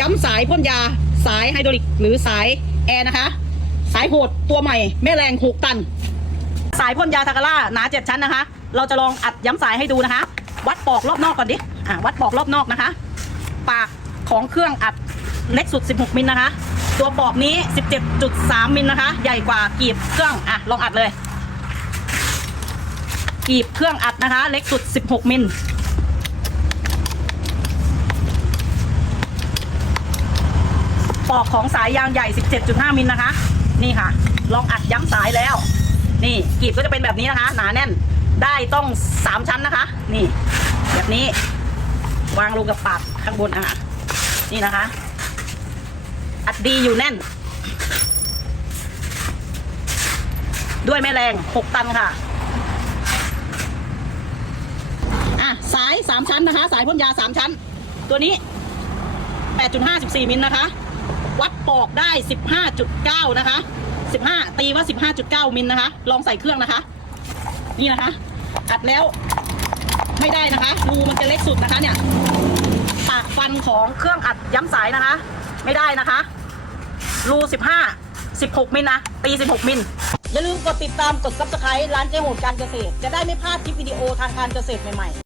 ย้ำสายพ่นยา สายไฮดรอลิก หรือสายแอร์นะคะ สายโหดตัวใหม่ แม่แรงหกตัน สายพ่นยาทาการ่าหนาเจ็ดชั้นนะคะ เราจะลองอัดย้ำสายให้ดูนะคะ วัดปอกรอบนอกก่อนดิอะวัดปอกรอบนอกนะคะ ปากของเครื่องอัดเล็กสุด 16 มิลนะคะ ตัวปอกนี้ 17.3 มิลนะคะ ใหญ่กว่ากีบเครื่องอะลองอัดเลย กีบเครื่องอัดนะคะ เล็กสุด 16 มิล ปอกของสายยางใหญ่ 17.5 มิลนะคะ นี่ค่ะ ลองอัดย้ำสายแล้ว นี่กีบก็จะเป็นแบบนี้นะคะ หนาแน่นได้ต้อง3ชั้นนะคะ นี่ แบบนี้ วางลงกับปากข้างบนอะนี่นะคะ อัดดีอยู่แน่น ด้วยแม่แรง6ตันค่ะอะ สาย3ชั้นนะคะ สายพ่นยา3ชั้น ตัวนี้8.54มิลนะคะ วัดปอกได้ 15.9 นะคะ 15 ตีว่า 15.9 มิลนะคะ ลองใส่เครื่องนะคะ นี่นะคะ อัดแล้วไม่ได้นะคะ รูมันจะเล็กสุดนะคะเนี่ย ปากฟันของเครื่องอัดย้ำสายนะคะ ไม่ได้นะคะ รู 15 16 มิลนะ ตี 16 มิลอย่าลืมกดติดตามกด subscribe ร้านเจ๊โหดการเกษตร จะได้ไม่พลาดคลิปวิดีโอทางการเกษตรใหม่ๆ